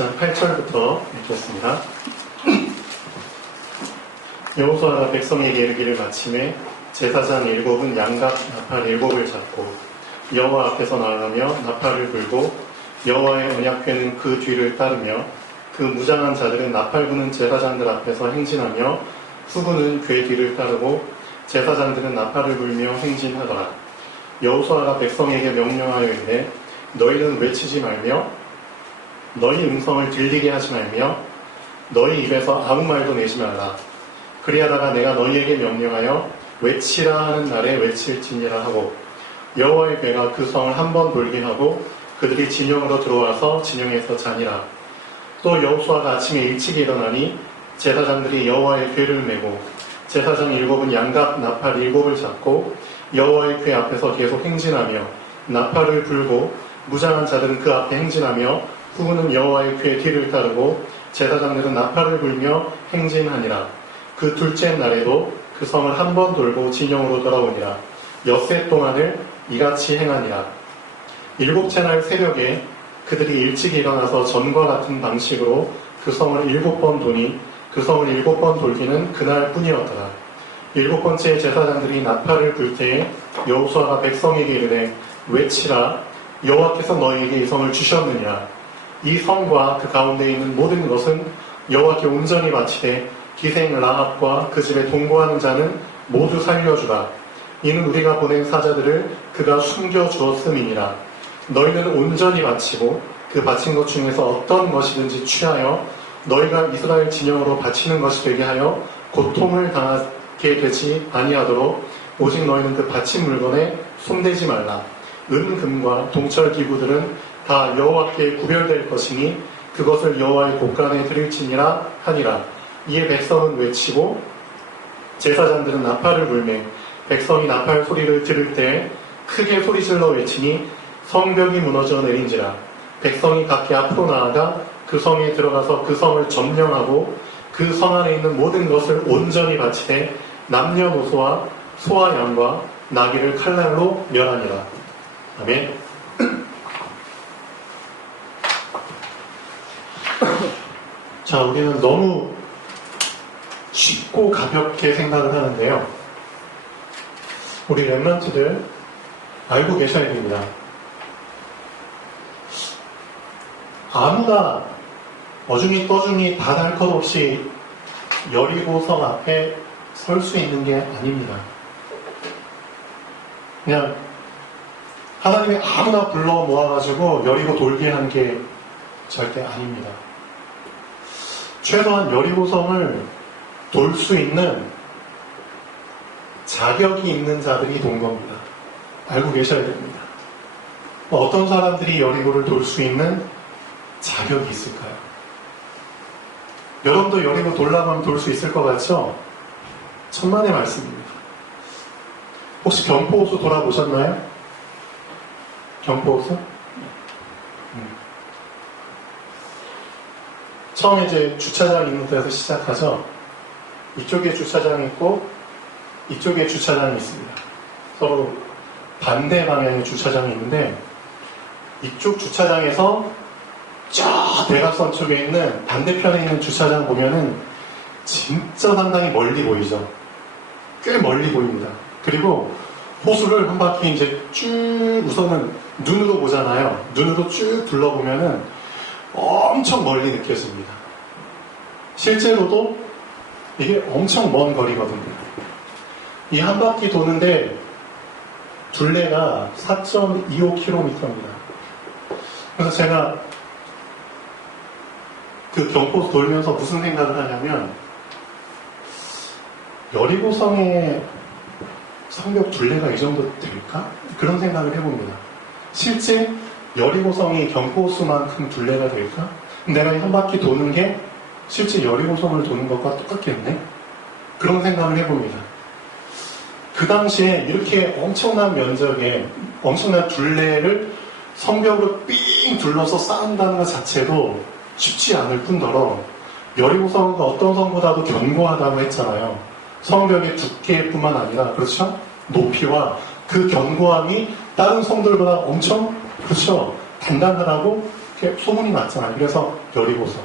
6장 8절부터 읽겠습니다. 여호수아가 백성에게 이르기를 마침에 제사장 7은 양각 나팔 7을 잡고 여호와 앞에서 나아가며 나팔을 불고 여호와의 언약궤는 그 뒤를 따르며 그 무장한 자들은 나팔 부는 제사장들 앞에서 행진하며 후군은 궤 뒤를 따르고 제사장들은 나팔을 불며 행진하더라. 여호수아가 백성에게 명령하여 이르되 너희는 외치지 말며 너희 음성을 들리게 하지 말며 너희 입에서 아무 말도 내지 말라. 그리하다가 내가 너희에게 명령하여 외치라 하는 날에 외칠지니라 하고 여호와의 궤가 그 성을 한 번 돌게 하고 그들이 진영으로 들어와서 진영에서 자니라. 또 여호수아가 아침에 일찍 일어나니 제사장들이 여호와의 궤를 메고 제사장 7은 양각 나팔 7을 잡고 여호와의 궤 앞에서 계속 행진하며 나팔을 불고 무장한 자들은 그 앞에 행진하며 후군은 여호와의 궤 뒤를 따르고 제사장들은 나팔을 불며 행진하니라. 그 둘째 날에도 그 성을 한 번 돌고 진영으로 돌아오니라. 엿새 동안을 이같이 행하니라. 7째 날 새벽에 그들이 일찍 일어나서 전과 같은 방식으로 그 성을 7번 도니 그 성을 7번 돌기는 그날 뿐이었더라. 7번째 제사장들이 나팔을 불 때에 여호수아가 백성에게 이르되 외치라. 여호와께서 너희에게 이 성을 주셨느니라. 이 성과 그 가운데 있는 모든 것은 여호와께 온전히 바치되 기생 라합과 그 집에 동거하는 자는 모두 살려주라. 이는 우리가 보낸 사자들을 그가 숨겨주었음이니라. 너희는 온전히 바치고 그 바친 것 중에서 어떤 것이든지 취하여 너희가 이스라엘 진영으로 바치는 것이 되게 하여 고통을 당하게 되지 아니하도록 오직 너희는 그 바친 물건에 손대지 말라. 은금과 동철 기구들은 다 여호와께 구별될 것이니 그것을 여호와의 곳간에 드릴지니라 하니라. 이에 백성은 외치고 제사장들은 나팔을 불매 백성이 나팔 소리를 들을 때 크게 소리질러 외치니 성벽이 무너져 내린지라. 백성이 각기 앞으로 나아가 그 성에 들어가서 그 성을 점령하고 그 성 안에 있는 모든 것을 온전히 바치되 남녀노소와 소와 양과 나귀를 칼날로 멸하니라. 아멘. 자, 우리는 너무 쉽고 가볍게 생각을 하는데요. 우리 렘넌트들 알고 계셔야 됩니다. 아무나 어중이 떠중이 다 할 것 없이 여리고 성 앞에 설 수 있는 게 아닙니다. 그냥 하나님이 아무나 불러 모아가지고 여리고 돌게 한 게 절대 아닙니다. 최소한 여리고성을 돌 수 있는 자격이 있는 자들이 돈 겁니다. 알고 계셔야 됩니다. 어떤 사람들이 여리고를 돌 수 있는 자격이 있을까요? 여러분도 여리고 돌라고 하면 돌 수 있을 것 같죠? 천만의 말씀입니다. 혹시 경포호수 돌아보셨나요? 경포호수? 처음에 이제 주차장 있는 데서 시작하죠. 이쪽에 주차장이 있고 이쪽에 주차장이 있습니다. 서로 반대 방향의 주차장이 있는데 이쪽 주차장에서 저 대각선 쪽에 있는 반대편에 있는 주차장 보면은 진짜 상당히 멀리 보이죠. 꽤 멀리 보입니다. 그리고 호수를 한 바퀴 이제 쭉 우선은 눈으로 보잖아요. 눈으로 쭉 둘러보면은 엄청 멀리 느껴집니다. 실제로도 이게 엄청 먼 거리거든요. 이 한 바퀴 도는데 둘레가 4.25km입니다. 그래서 제가 그 경포 돌면서 무슨 생각을 하냐면 여리고성의 성벽 둘레가 이 정도 될까? 그런 생각을 해봅니다. 실제 여리고성이 경포호수만큼 둘레가 될까? 내가 한 바퀴 도는 게 실제 여리고성을 도는 것과 똑같겠네? 그런 생각을 해봅니다. 그 당시에 이렇게 엄청난 면적에 엄청난 둘레를 성벽으로 삥 둘러서 쌓는다는 것 자체도 쉽지 않을 뿐더러 여리고성은 어떤 성보다도 견고하다고 했잖아요. 성벽의 두께뿐만 아니라 그렇죠? 높이와 그 견고함이 다른 성들보다 엄청 그렇죠? 단단하다고 이렇게 소문이 났잖아요. 그래서 여리고서.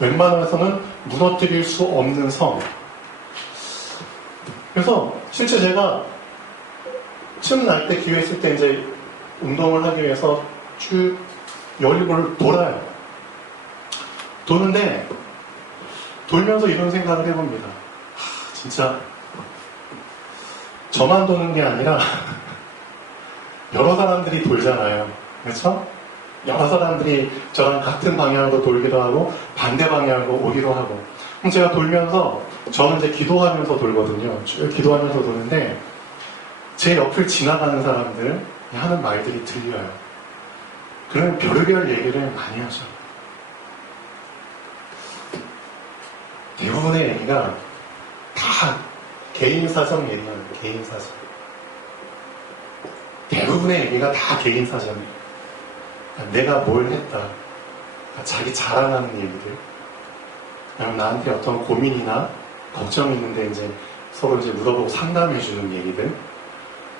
웬만해서는 무너뜨릴 수 없는 성. 그래서 실제 제가 틈 날 때 기회 있을 때 이제 운동을 하기 위해서 쭉 여리고를 돌아요. 도는데 돌면서 이런 생각을 해봅니다. 진짜 저만 도는 게 아니라 여러 사람들이 돌잖아요. 그렇죠? 여러 사람들이 저랑 같은 방향으로 돌기도 하고 반대 방향으로 오기도 하고. 그럼 제가 돌면서 저는 이제 기도하면서 돌거든요. 쭉 기도하면서 도는데 제 옆을 지나가는 사람들 하는 말들이 들려요. 그런 별의별 얘기를 많이 하죠. 대부분의 얘기가 다 개인 사정 얘기예요. 개인 사정. 대부분의 얘기가 다 개인 사정이에요. 내가 뭘 했다. 자기 자랑하는 얘기들. 아니면 나한테 어떤 고민이나 걱정이 있는데 이제 서로 이제 물어보고 상담해주는 얘기들.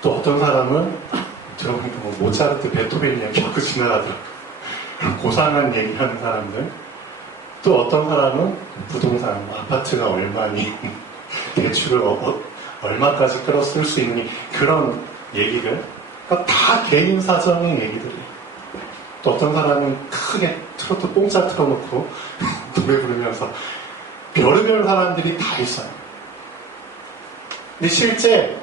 또 어떤 사람은 들어보니까 뭐 모차르트, 베토벤 이야기하고 지나가더라고요. 고상한 얘기하는 사람들. 또 어떤 사람은 부동산, 아파트가 얼마니, 대출을 얼마까지 끌어쓸 수 있니, 그런 얘기들. 그러니까 다 개인 사정의 얘기들이에요. 또 어떤 사람은 크게 트로트 뽕짝 틀어놓고 노래 부르면서 별의별 사람들이 다 있어요. 근데 실제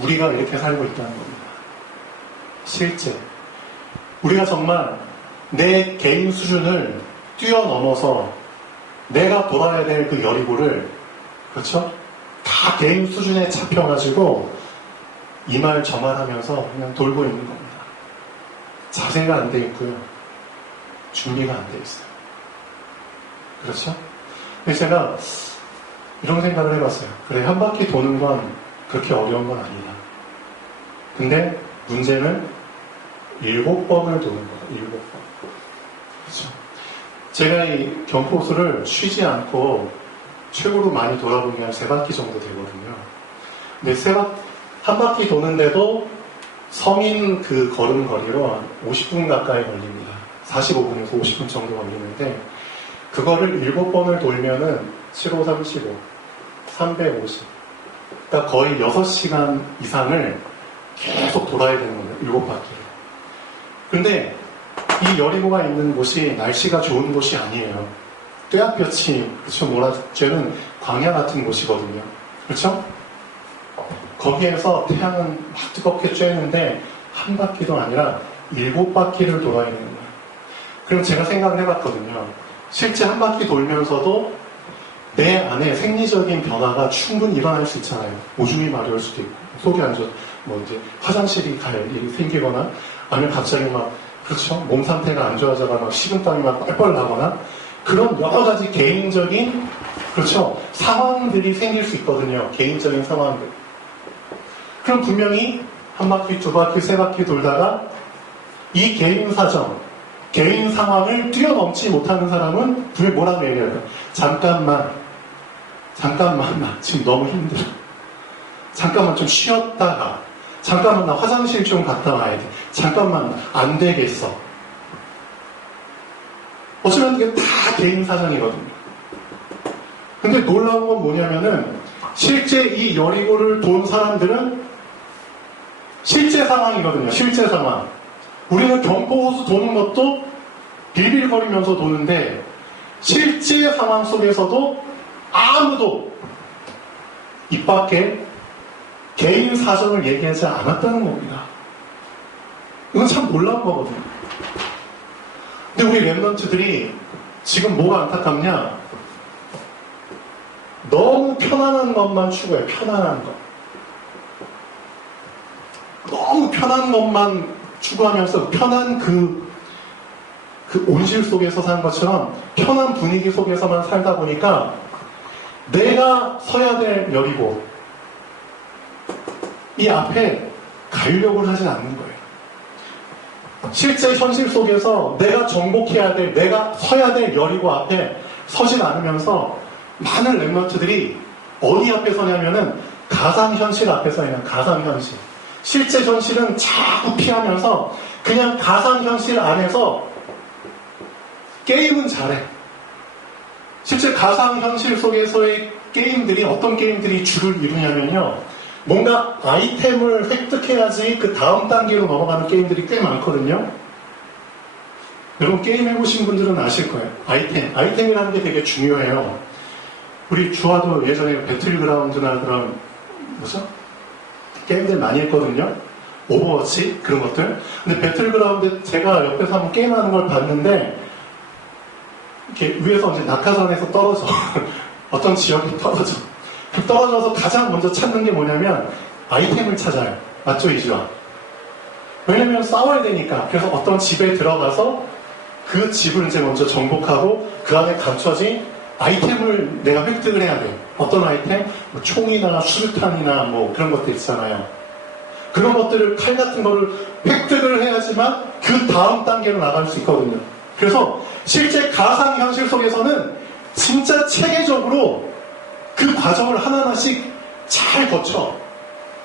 우리가 이렇게 살고 있다는 겁니다. 실제 우리가 정말 내 개인 수준을 뛰어넘어서 내가 돌아야 될 그 여리고를, 그렇죠? 다 개인 수준에 잡혀가지고 이 말 저 말 하면서 그냥 돌고 있는 겁니다. 자세가 안 돼 있고요. 준비가 안 돼 있어요. 그렇죠? 그래서 제가 이런 생각을 해봤어요. 그래, 한 바퀴 도는 건 그렇게 어려운 건 아니다. 근데 문제는 7번을 도는 거다. 7번. 그렇죠? 제가 이 경포호수를 쉬지 않고 최고로 많이 돌아보면 3바퀴 정도 되거든요. 근데 한 바퀴 도는데도 성인 그 걸음거리로 한 50분 가까이 걸립니다. 45분에서 50분 정도 걸리는데, 그거를 7번을 돌면은 7, 5, 35, 350. 그러니까 거의 6시간 이상을 계속 돌아야 되는 거예요. 7바퀴를. 근데 이 여리고가 있는 곳이 날씨가 좋은 곳이 아니에요. 떼약볕이, 그렇죠? 쟤는 광야 같은 곳이거든요. 그렇죠? 거기에서 태양은 막 뜨겁게 쬐는데 한 바퀴도 아니라 7바퀴를 돌아야 되는 거예요. 그럼 제가 생각을 해봤거든요. 실제 한 바퀴 돌면서도 내 안에 생리적인 변화가 충분히 일어날 수 있잖아요. 오줌이 마려울 수도 있고, 속이 안 좋아, 뭐 이제 화장실이 갈 일이 생기거나, 아니면 갑자기 막, 그렇죠? 몸 상태가 안 좋아져가 막 식은땀이 막 뻘뻘 나거나, 그런 여러 가지 개인적인, 그렇죠? 상황들이 생길 수 있거든요. 개인적인 상황들. 그럼 분명히 한 바퀴, 2바퀴, 3바퀴 돌다가 이 개인 사정, 개인 상황을 뛰어넘지 못하는 사람은 분명히 뭐라고 얘기해요? 잠깐만, 나 지금 너무 힘들어. 잠깐만 좀 쉬었다가, 잠깐만 나 화장실 좀 갔다 와야 돼. 잠깐만 안 되겠어. 어쩌면 이게 다 개인 사정이거든요. 근데 놀라운 건 뭐냐면은 실제 이 여리고를 돈 사람들은 실제 상황이거든요. 실제 상황. 우리는 경포호수 도는 것도 빌빌거리면서 도는데 실제 상황 속에서도 아무도 입 밖에 개인 사정을 얘기하지 않았다는 겁니다. 이건 참 놀라운 거거든요. 근데 우리 랩런트들이 지금 뭐가 안타깝냐? 너무 편안한 것만 추구해요. 편안한 것. 너무 편한 것만 추구하면서 편한 그 온실 속에서 사는 것처럼 편한 분위기 속에서만 살다 보니까 내가 서야 될 여리고 이 앞에 가려고 하진 않는 거예요. 실제 현실 속에서 내가 정복해야 될, 내가 서야 될 여리고 앞에 서진 않으면서 많은 랩런트들이 어디 앞에 서냐면은 가상현실 앞에 서 있는 가상현실. 실제 현실은 자꾸 피하면서 그냥 가상현실 안에서 게임은 잘해. 실제 가상현실 속에서의 게임들이 어떤 게임들이 주를 이루냐면요. 뭔가 아이템을 획득해야지 그 다음 단계로 넘어가는 게임들이 꽤 많거든요. 여러분 게임 해보신 분들은 아실 거예요. 아이템이라는 게 되게 중요해요. 우리 주아도 예전에 배틀그라운드나 그런 뭐죠? 게임들 많이 했거든요. 오버워치 그런 것들. 근데 배틀그라운드 제가 옆에서 한번 게임하는 걸 봤는데 이렇게 위에서 이제 낙하산에서 떨어져 어떤 지역이 떨어져. 떨어져서 가장 먼저 찾는 게 뭐냐면 아이템을 찾아요. 맞죠, 이주아? 왜냐면 싸워야 되니까. 그래서 어떤 집에 들어가서 그 집을 이제 먼저 정복하고 그 안에 감춰진 아이템을 내가 획득을 해야 돼요. 어떤 아이템? 뭐 총이나 수류탄이나 뭐 그런 것들 있잖아요. 그런 것들을 칼 같은 거를 획득을 해야지만 그 다음 단계로 나갈 수 있거든요. 그래서 실제 가상현실 속에서는 진짜 체계적으로 그 과정을 하나하나씩 잘 거쳐.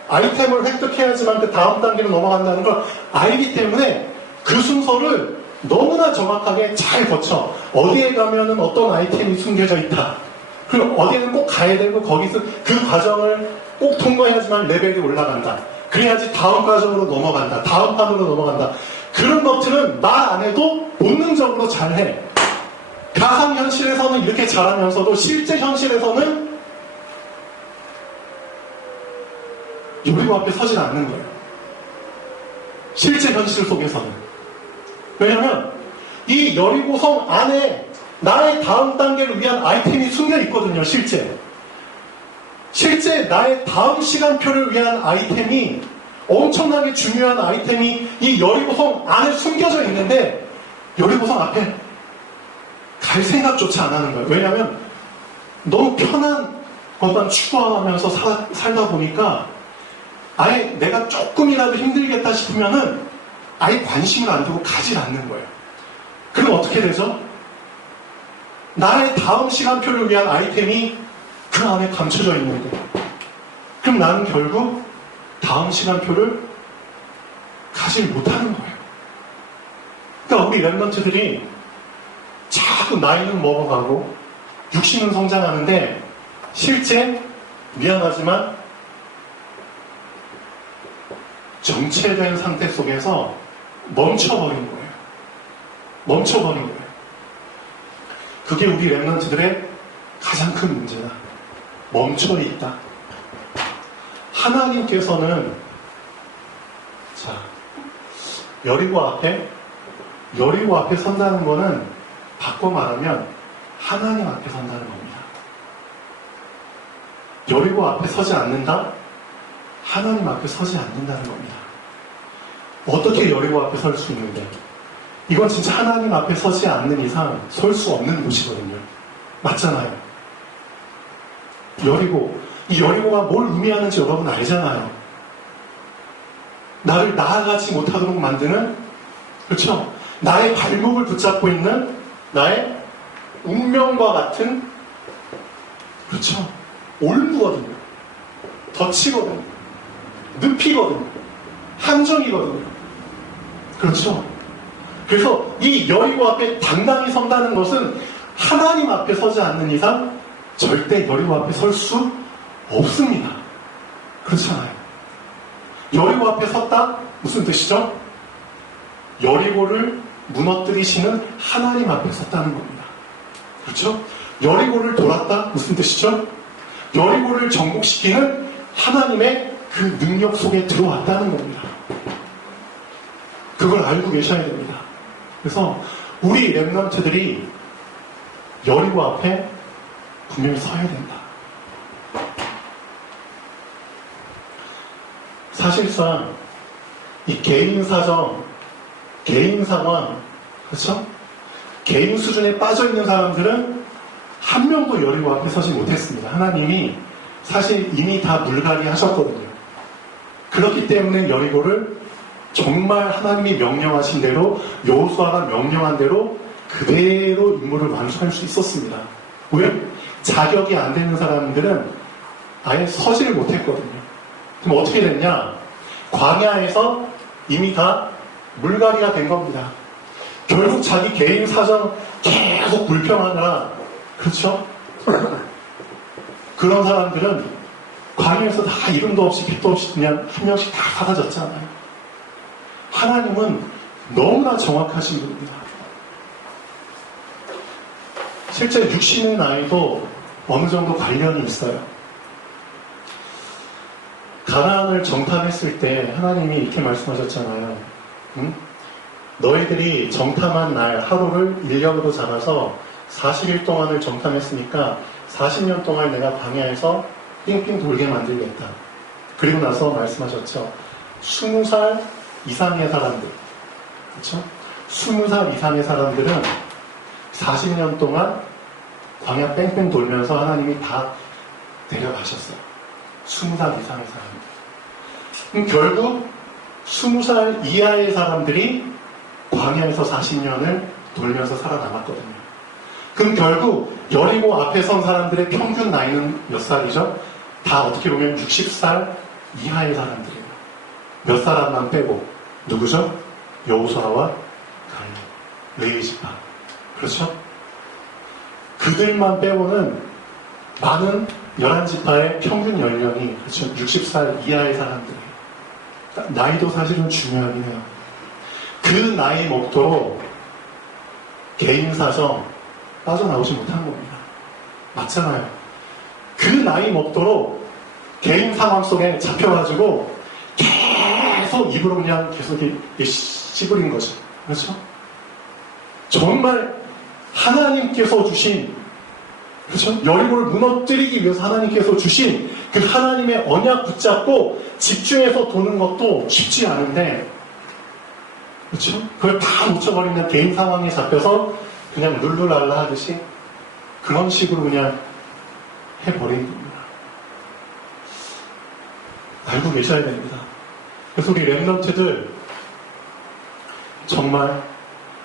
아이템을 획득해야지만 그 다음 단계로 넘어간다는 걸 알기 때문에 그 순서를 너무나 정확하게 잘 거쳐. 어디에 가면은 어떤 아이템이 숨겨져 있다. 그리고 어디는 꼭 가야 되고 거기서 그 과정을 꼭 통과해야지만 레벨이 올라간다. 그래야지 다음 과정으로 넘어간다. 다음 판으로 넘어간다. 그런 것들은 말 안 해도 본능적으로 잘해. 가상현실에서는 이렇게 잘하면서도 실제 현실에서는 요리고 앞에 서질 않는 거예요. 실제 현실 속에서는. 왜냐면 이 여리고성 안에 나의 다음 단계를 위한 아이템이 숨겨 있거든요. 실제 나의 다음 시간표를 위한 아이템이 엄청나게 중요한 아이템이 이 여리고성 안에 숨겨져 있는데 여리고성 앞에 갈 생각조차 안 하는 거예요. 왜냐하면 너무 편한 것만 추구하면서 살다 보니까 아예 내가 조금이라도 힘들겠다 싶으면은 아예 관심을 안 두고 가지 않는 거예요. 그럼 어떻게 되죠? 나의 다음 시간표를 위한 아이템이 그 안에 감춰져 있는데 그럼 나는 결국 다음 시간표를 가지 못하는 거예요. 그러니까 우리 랩런트들이 자꾸 나이는 먹어가고 육신은 성장하는데 실제 미안하지만 정체된 상태 속에서 멈춰버린 거예요. 멈춰버린 거예요. 그게 우리 랩런트들의 가장 큰 문제다. 멈춰있다. 하나님께서는 자 여리고 앞에 선다는 거는 바꿔 말하면 하나님 앞에 선다는 겁니다. 여리고 앞에 서지 않는다? 하나님 앞에 서지 않는다는 겁니다. 어떻게 여리고 앞에 설 수 있는데? 이건 진짜 하나님 앞에 서지 않는 이상 설 수 없는 곳이거든요. 맞잖아요. 이 여리고가 뭘 의미하는지 여러분 알잖아요. 나를 나아가지 못하도록 만드는, 그렇죠? 나의 발목을 붙잡고 있는 나의 운명과 같은, 그렇죠? 올무거든요. 덫이거든요. 늪이거든요. 함정이거든요. 그렇죠? 그래서 이 여리고 앞에 당당히 선다는 것은 하나님 앞에 서지 않는 이상 절대 여리고 앞에 설 수 없습니다. 그렇잖아요. 여리고 앞에 섰다? 무슨 뜻이죠? 여리고를 무너뜨리시는 하나님 앞에 섰다는 겁니다. 그렇죠? 여리고를 돌았다? 무슨 뜻이죠? 여리고를 정복시키는 하나님의 그 능력 속에 들어왔다는 겁니다. 그걸 알고 계셔야 됩니다. 그래서 우리 랩런트들이 여리고 앞에 분명히 서야 된다. 사실상 이 개인 사정, 개인 상황, 그렇죠? 개인 수준에 빠져있는 사람들은 한 명도 여리고 앞에 서지 못했습니다. 하나님이 사실 이미 다 물갈이 하셨거든요. 그렇기 때문에 여리고를 정말 하나님이 명령하신 대로, 여호수아가 명령한 대로 그대로 임무를 완수할 수 있었습니다. 왜? 자격이 안 되는 사람들은 아예 서지를 못했거든요. 그럼 어떻게 됐냐? 광야에서 이미 다 물갈이가 된 겁니다. 결국 자기 개인 사정 계속 불평하느라, 그렇죠? 그런 사람들은 광야에서 다 이름도 없이 빛도 없이 그냥 한 명씩 다 사라졌잖아요. 하나님은 너무나 정확하신 분입니다. 실제 육신의 나이도 어느 정도 관련이 있어요. 가나안을 정탐했을 때 하나님이 이렇게 말씀하셨잖아요. 응? 너희들이 정탐한 날 하루를 인력으로 잡아서 40일 동안을 정탐했으니까 40년 동안 내가 광야에서 삥삥 돌게 만들겠다. 그리고 나서 말씀하셨죠. 20살 이상의 사람들, 그렇죠? 20살 이상의 사람들은 40년 동안 광야 뺑뺑 돌면서 하나님이 다 데려가셨어요. 20살 이상의 사람들. 그럼 결국 20살 이하의 사람들이 광야에서 40년을 돌면서 살아남았거든요. 그럼 결국 여리고 앞에 선 사람들의 평균 나이는 몇 살이죠? 다 어떻게 보면 60살 이하의 사람들이에요. 몇 사람만 빼고 누구죠? 여호수아와 갈렙, 레위 지파. 그렇죠? 그들만 빼고는 많은 11지파의 평균 연령이, 그렇죠? 60살 이하의 사람들이에요. 나이도 사실은 중요하긴 해요. 그 나이 먹도록 개인 사정 빠져나오지 못한 겁니다. 맞잖아요. 그 나이 먹도록 개인 상황 속에 잡혀가지고 계속 입으로 그냥 계속 씹으린 거죠. 그렇죠? 정말 하나님께서 주신, 그렇죠? 여리고를 무너뜨리기 위해서 하나님께서 주신 그 하나님의 언약 붙잡고 집중해서 도는 것도 쉽지 않은데, 그렇죠? 그걸 다 놓쳐버리면 개인 상황에 잡혀서 그냥 룰루랄라 하듯이 그런 식으로 그냥 해버린 겁니다. 알고 계셔야 됩니다. 그래서 우리 렘넌트들 정말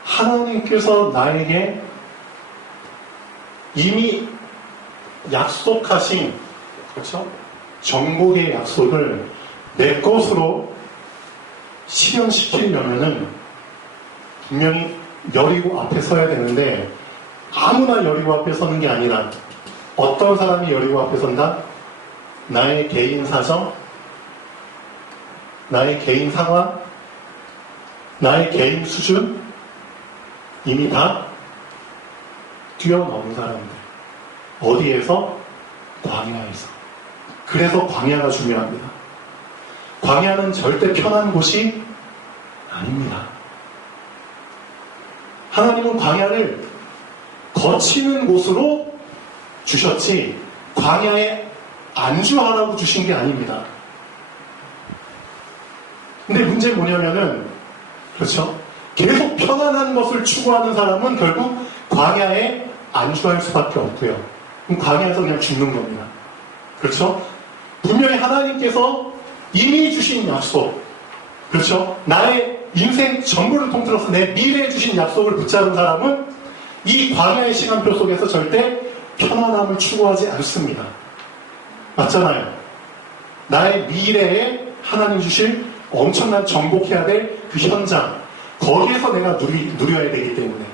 하나님께서 나에게 이미 약속하신, 그렇죠? 정복의 약속을 내 것으로 실현시키려면은 분명히 여리고 앞에 서야 되는데, 아무나 여리고 앞에 서는 게 아니라 어떤 사람이 여리고 앞에 선다? 나의 개인 사정, 나의 개인 상황, 나의 개인 수준 이미 다 뛰어넘은 사람들. 어디에서? 광야에서. 그래서 광야가 중요합니다. 광야는 절대 편한 곳이 아닙니다. 하나님은 광야를 거치는 곳으로 주셨지 광야에 안주하라고 주신 게 아닙니다. 근데 문제는 뭐냐면은, 그렇죠? 계속 편안한 것을 추구하는 사람은 결국 광야에 안주할 수밖에 없고요. 그럼 광야에서 그냥 죽는 겁니다. 그렇죠? 분명히 하나님께서 이미 주신 약속, 그렇죠? 나의 인생 전부를 통틀어서 내 미래에 주신 약속을 붙잡은 사람은 이 광야의 시간표 속에서 절대 편안함을 추구하지 않습니다. 맞잖아요. 나의 미래에 하나님 주실 엄청난 정복해야 될 그 현장, 거기에서 내가 누려야 되기 때문에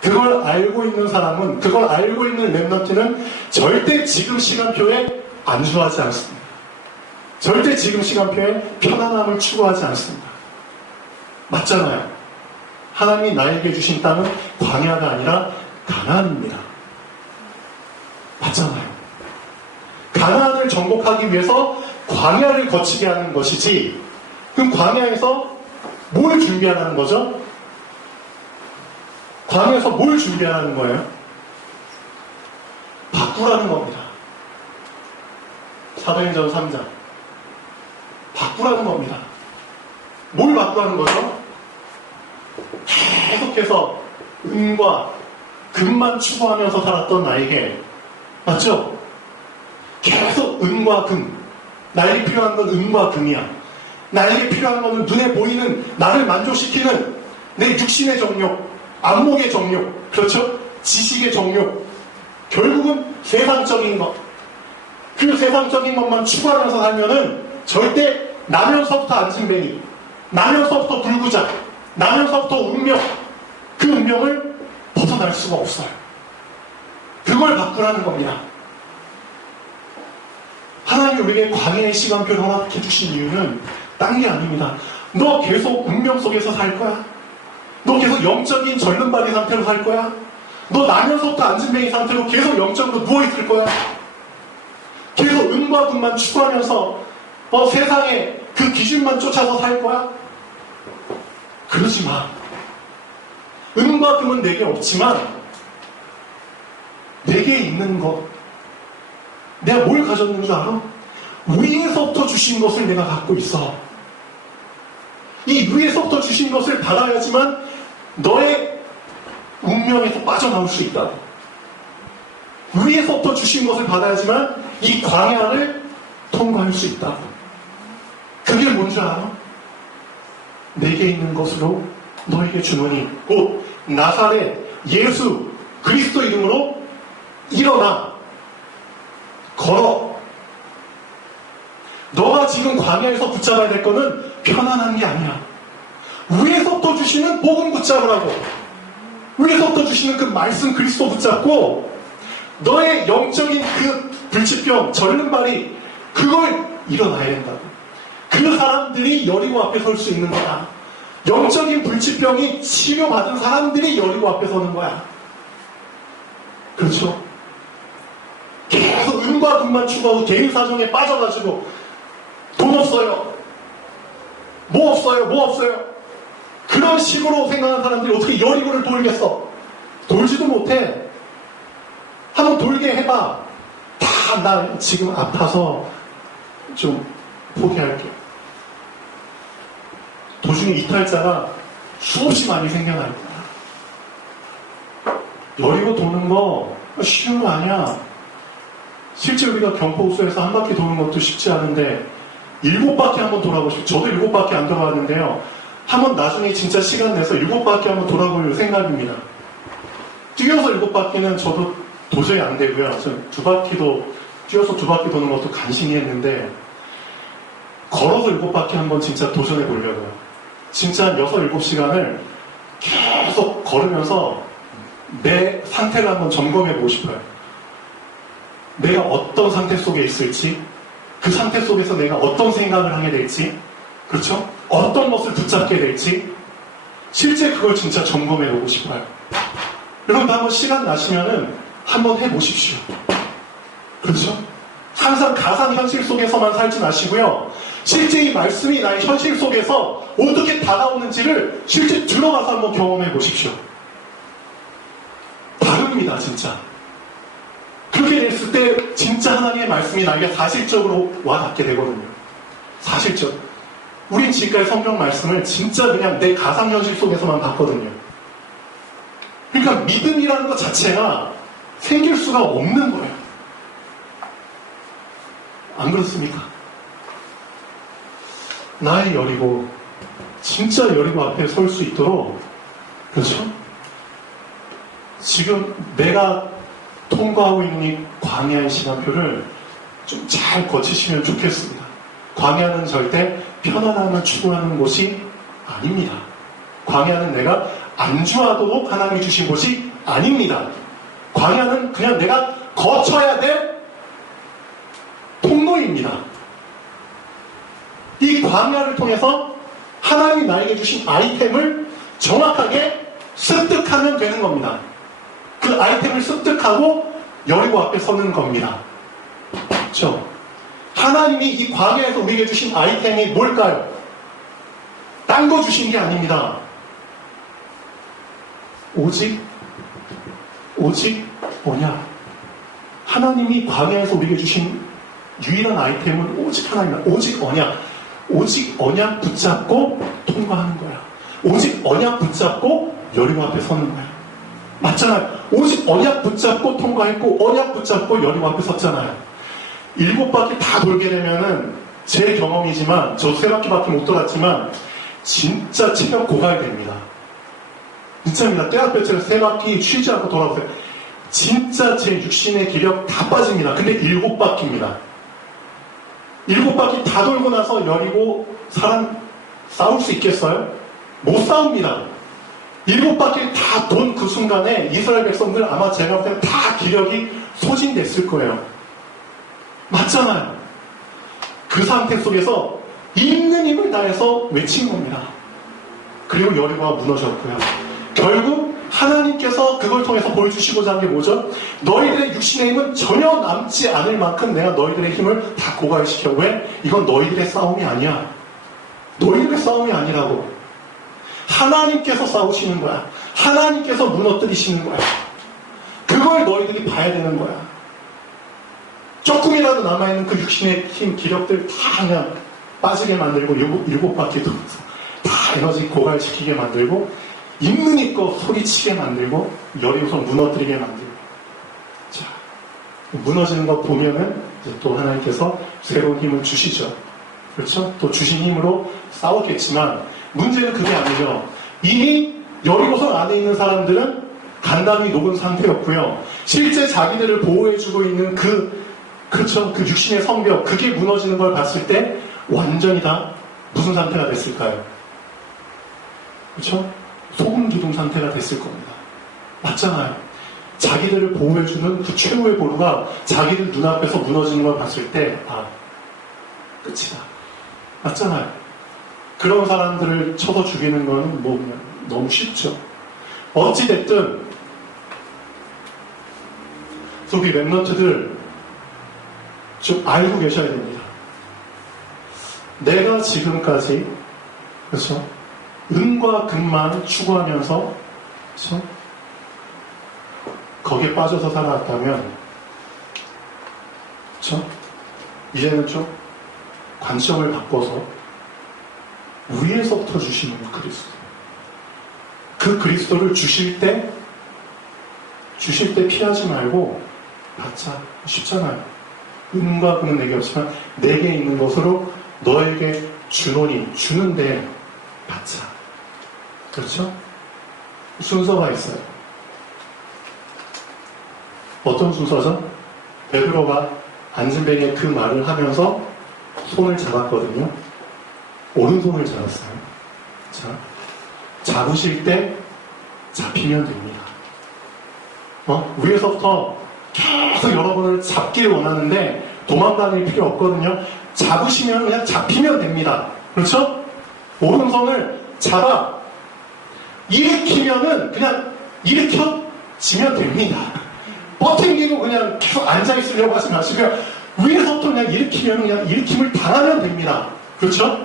그걸 알고 있는 사람은, 그걸 알고 있는 렘넌트는 절대 지금 시간표에 안주하지 않습니다. 절대 지금 시간표에 편안함을 추구하지 않습니다. 맞잖아요. 하나님이 나에게 주신 땅은 광야가 아니라 가나안입니다. 맞잖아요. 가나안을 정복하기 위해서 광야를 거치게 하는 것이지, 그럼 광야에서 뭘 준비하라는 거죠? 광야에서 뭘 준비하라는 거예요? 바꾸라는 겁니다. 사도행전 3장. 바꾸라는 겁니다. 뭘 바꾸라는 거죠? 계속해서 은과 금만 추구하면서 살았던 나에게, 맞죠? 계속 은과 금. 나에게 필요한 건 은과 금이야. 나에게 필요한 것은 눈에 보이는 나를 만족시키는 내 육신의 정욕, 안목의 정욕, 그렇죠? 지식의 정욕, 결국은 세상적인 것. 그 세상적인 것만 추구하면서 살면은 절대 나면서부터 안진뱅이, 나면서부터 불구자, 나면서부터 운명, 그 운명을 벗어날 수가 없어요. 그걸 바꾸라는 겁니다. 하나님이 우리에게 광야의 시간표를 허락해 주신 이유는 딴 게 아닙니다. 너 계속 운명 속에서 살 거야? 너 계속 영적인 절름발이 상태로 살 거야? 너 나면서부터 안진뱅이 상태로 계속 영적으로 누워있을 거야? 계속 은과 금만 추구하면서 세상에 그 기준만 쫓아서 살 거야? 그러지 마. 은과 금은 내게 없지만 내게 있는 것, 내가 뭘 가졌는 줄 알아? 위에서부터 주신 것을 내가 갖고 있어. 이 위에서부터 주신 것을 받아야지만 너의 운명에서 빠져나올 수 있다. 위에서부터 주신 것을 받아야지만 이 광야를 통과할 수 있다. 그게 뭔지 알아? 내게 있는 것으로 너에게 주노니 곧 나사렛 예수 그리스도 이름으로 일어나 걸어. 너가 지금 광야에서 붙잡아야 될 거는 편안한 게 아니야. 위에서부터 주시는 복음 붙잡으라고. 위에서부터 주시는 그 말씀 그리스도 붙잡고 너의 영적인 그 불치병 절름발이 그걸 일어나야 된다고. 그 사람들이 여리고 앞에 설 수 있는 거야. 영적인 불치병이 치료받은 사람들이 여리고 앞에 서는 거야. 그렇죠? 계속 은과 금만 추구하고 개인 사정에 빠져가지고 돈 없어요. 뭐 없어요. 그런 식으로 생각하는 사람들이 어떻게 여리고를 돌겠어? 돌지도 못해. 한번 돌게 해봐. 다 나 지금 아파서 좀 포기할게. 도중에 이탈자가 수없이 많이 생겨날 거야. 여리고 도는 거 쉬운 거 아니야. 실제 우리가 경포호수에서 한 바퀴 도는 것도 쉽지 않은데 7바퀴 한번 돌아보고 싶어요. 저도 7바퀴 안 돌아봤는데요. 한번 나중에 진짜 시간 내서 7바퀴 한번 돌아볼 생각입니다. 뛰어서 7바퀴는 저도 도저히 안 되고요. 전 2바퀴도 뛰어서 2바퀴 도는 것도 간신히 했는데 걸어서 7바퀴 한번 진짜 도전해 보려고요. 진짜 한 6, 7시간을 계속 걸으면서 내 상태를 한번 점검해 보고 싶어요. 내가 어떤 상태 속에 있을지, 그 상태 속에서 내가 어떤 생각을 하게 될지, 그렇죠? 어떤 것을 붙잡게 될지, 실제 그걸 진짜 점검해 보고 싶어요. 여러분 한번 시간 나시면은 한번 해보십시오. 그렇죠? 항상 가상현실 속에서만 살지 마시고요. 실제 이 말씀이 나의 현실 속에서 어떻게 다가오는지를 실제 들어가서 한번 경험해 보십시오. 다릅니다, 진짜. 그렇게 됐을 때 진짜 하나님의 말씀이 나에게 사실적으로 와닿게 되거든요. 사실적. 우린 지금까지 성경 말씀을 진짜 그냥 내 가상현실 속에서만 봤거든요. 그러니까 믿음이라는 것 자체가 생길 수가 없는 거예요. 안 그렇습니까? 나의 여리고, 진짜 여리고 앞에 설 수 있도록, 그렇죠? 지금 내가 통과하고 있는 이 광야의 시간표를 좀 잘 거치시면 좋겠습니다. 광야는 절대 편안함을 추구하는 곳이 아닙니다. 광야는 내가 안주하도록 하나님이 주신 곳이 아닙니다. 광야는 그냥 내가 거쳐야 될 통로입니다. 이 광야를 통해서 하나님이 나에게 주신 아이템을 정확하게 습득하면 되는 겁니다. 그 아이템을 습득하고 여리고 앞에 서는 겁니다. 그렇죠? 하나님이 이 광야에서 우리에게 주신 아이템이 뭘까요? 딴 거 주신 게 아닙니다. 오직 뭐냐? 하나님이 광야에서 우리에게 주신 유일한 아이템은 오직 하나님이다. 오직 언약. 오직 언약 붙잡고 통과하는 거야. 오직 언약 붙잡고 여리고 앞에 서는 거야. 맞잖아요. 오직 언약 붙잡고 통과했고 언약 붙잡고 여리고 앞에 섰잖아요. 7바퀴 다 돌게 되면은 제 경험이지만 저 3바퀴밖에 못 돌았지만 진짜 체력 고갈이 됩니다. 진짜입니다. 떼학볕을 3바퀴 쉬지 않고 돌아보세요. 진짜 제 육신의 기력 다 빠집니다. 근데 7바퀴입니다. 7바퀴 다 돌고 나서 여리고 사람 싸울 수 있겠어요? 못 싸웁니다. 7바퀴 다 돈 그 순간에 이스라엘 백성들 아마 제가 볼 때는 다 기력이 소진됐을 거예요. 맞잖아요. 그 상태 속에서 있는 힘을 다해서 외친 겁니다. 그리고 여리고가 무너졌고요. 결국 하나님께서 그걸 통해서 보여주시고자 한 게 뭐죠? 너희들의 육신의 힘은 전혀 남지 않을 만큼 내가 너희들의 힘을 다 고갈시켜. 왜? 이건 너희들의 싸움이 아니야. 너희들의 싸움이 아니라고. 하나님께서 싸우시는 거야. 하나님께서 무너뜨리시는 거야. 그걸 너희들이 봐야 되는 거야. 조금이라도 남아있는 그 육신의 힘, 기력들 다 그냥 빠지게 만들고 7바퀴 돌면서 다 에너지 고갈시키게 만들고 있는 힘껏 소리치게 만들고 여리고서 무너뜨리게 만들고. 자, 무너지는 거 보면은 이제 또 하나님께서 새로운 힘을 주시죠. 그렇죠? 또 주신 힘으로 싸웠겠지만 문제는 그게 아니죠. 이미 여리고성 안에 있는 사람들은 간담이 녹은 상태였고요. 실제 자기들을 보호해주고 있는 그렇죠. 그 육신의 성벽, 그게 무너지는 걸 봤을 때 완전히 다 무슨 상태가 됐을까요? 그렇죠? 소금 기둥 상태가 됐을 겁니다. 맞잖아요. 자기들을 보호해주는 그 최후의 보루가 자기들 눈앞에서 무너지는 걸 봤을 때, 끝이다. 맞잖아요. 그런 사람들을 쳐서 죽이는 건 뭐 그냥 너무 쉽죠. 어찌됐든 우리 랩런트들 좀 알고 계셔야 됩니다. 내가 지금까지 그렇죠? 은과 금만 추구하면서 그렇죠? 거기에 빠져서 살아왔다면 그렇죠? 이제는 좀 관점을 바꿔서 위에서부터 주시는 그리스도. 그 그리스도를 주실 때 피하지 말고 받자. 쉽잖아요. 은과 금은 내게 없지만 내게 있는 것으로 너에게 주노니 주는데 받자. 그렇죠? 순서가 있어요. 어떤 순서죠? 베드로가 안진뱅이의 그 말을 하면서 손을 잡았거든요. 오른손을 잡았어요. 자, 잡으실 때 잡히면 됩니다. 위에서부터 계속 여러분을 잡기를 원하는데 도망다닐 필요 없거든요. 잡으시면 그냥 잡히면 됩니다. 그렇죠? 오른손을 잡아 일으키면은 그냥 일으켜지면 됩니다. 버팅기고 그냥 계속 앉아있으려고 하지 마시고요. 위에서부터 그냥 일으키면 그냥 일으킴을 당하면 됩니다. 그렇죠?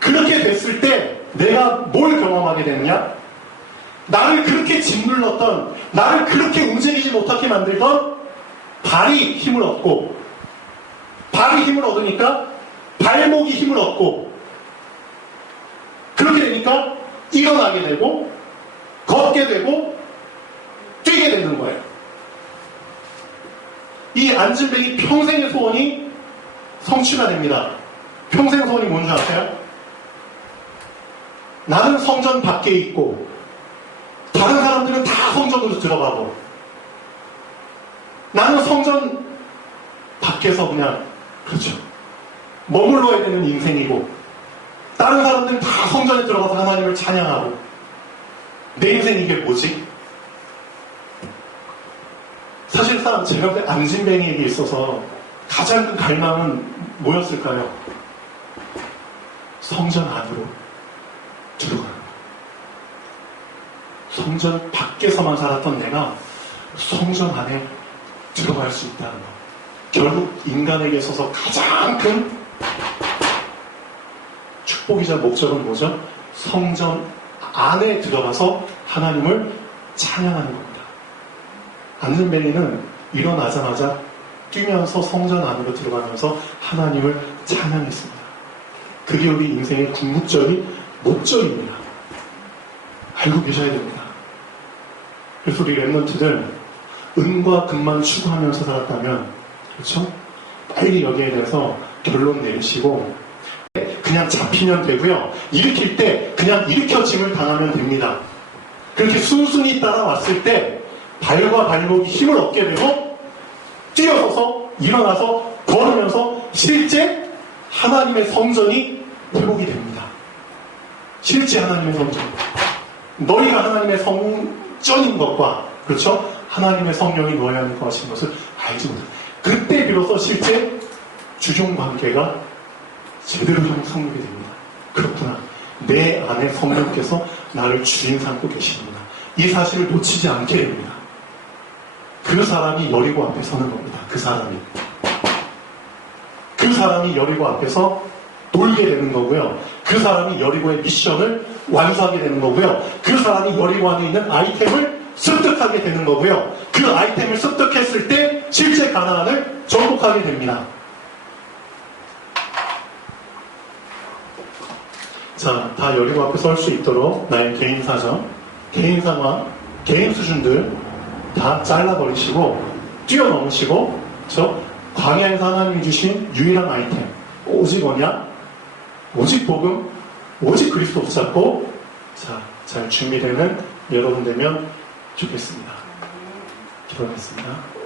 그렇게 됐을 때 내가 뭘 경험하게 되느냐? 나를 그렇게 짓눌렀던, 나를 그렇게 움직이지 못하게 만들던 발이 힘을 얻고, 발이 힘을 얻으니까 발목이 힘을 얻고, 그렇게 되니까 일어나게 되고, 걷게 되고, 뛰게 되는 거예요. 이 안진뱅이 평생의 소원이 성취가 됩니다. 평생 소원이 뭔지 아세요? 나는 성전 밖에 있고 다른 사람들은 다 성전으로 들어가고 나는 성전 밖에서 그냥 그렇죠. 머물러야 되는 인생이고 다른 사람들은 다 성전에 들어가서 하나님을 찬양하고 내 인생 이게 뭐지? 사실상 제가 볼 때 안진뱅이에게 있어서 가장 큰 갈망은 뭐였을까요? 성전 안으로 들어가는 거예요. 성전 밖에서만 살았던 내가 성전 안에 들어갈 수 있다는 거. 결국 인간에게 있어서 가장 큰 축복이자 목적은 뭐죠? 성전 안에 들어가서 하나님을 찬양하는 겁니다. 안진뱅이는 일어나자마자 뛰면서 성전 안으로 들어가면서 하나님을 찬양했습니다. 그게 우리 인생의 궁극적인 목적입니다. 알고 계셔야 됩니다. 그래서 우리 랩런트들 은과 금만 추구하면서 살았다면 그렇죠? 빨리 여기에 대해서 결론 내리시고 그냥 잡히면 되고요. 일으킬 때 그냥 일으켜짐을 당하면 됩니다. 그렇게 순순히 따라왔을 때 발과 발목이 힘을 얻게 되고 뛰어서서 일어나서 걸으면서 실제 하나님의 성전이 회복이 됩니다. 실제 하나님의 성전. 너희가 하나님의 성전인 것과, 그렇죠? 하나님의 성령이 너희 안에 거하신 것을 알지 못해. 그때 비로소 실제 주종 관계가 제대로 형성되게 됩니다. 그렇구나. 내 안에 성령께서 나를 주인 삼고 계시는구나. 이 사실을 놓치지 않게 됩니다. 그 사람이 여리고 앞에 서는 겁니다. 그 사람이 여리고 앞에서 놀게 되는 거고요. 그 사람이 여리고의 미션을 완수하게 되는 거고요. 그 사람이 여리고 안에 있는 아이템을 습득하게 되는 거고요. 그 아이템을 습득했을 때 실제 가나안을 정복하게 됩니다. 자, 다 여리고 앞에 설 수 있도록 나의 개인 사정, 개인 상황, 개인 수준들 다 잘라버리시고 뛰어넘으시고 광야에서 하나님이 주신 유일한 아이템 오직 언약, 오직 복음, 오직 그리스도 붙잡고 잘 준비되는 여러분 되면 좋겠습니다. 기도하겠습니다.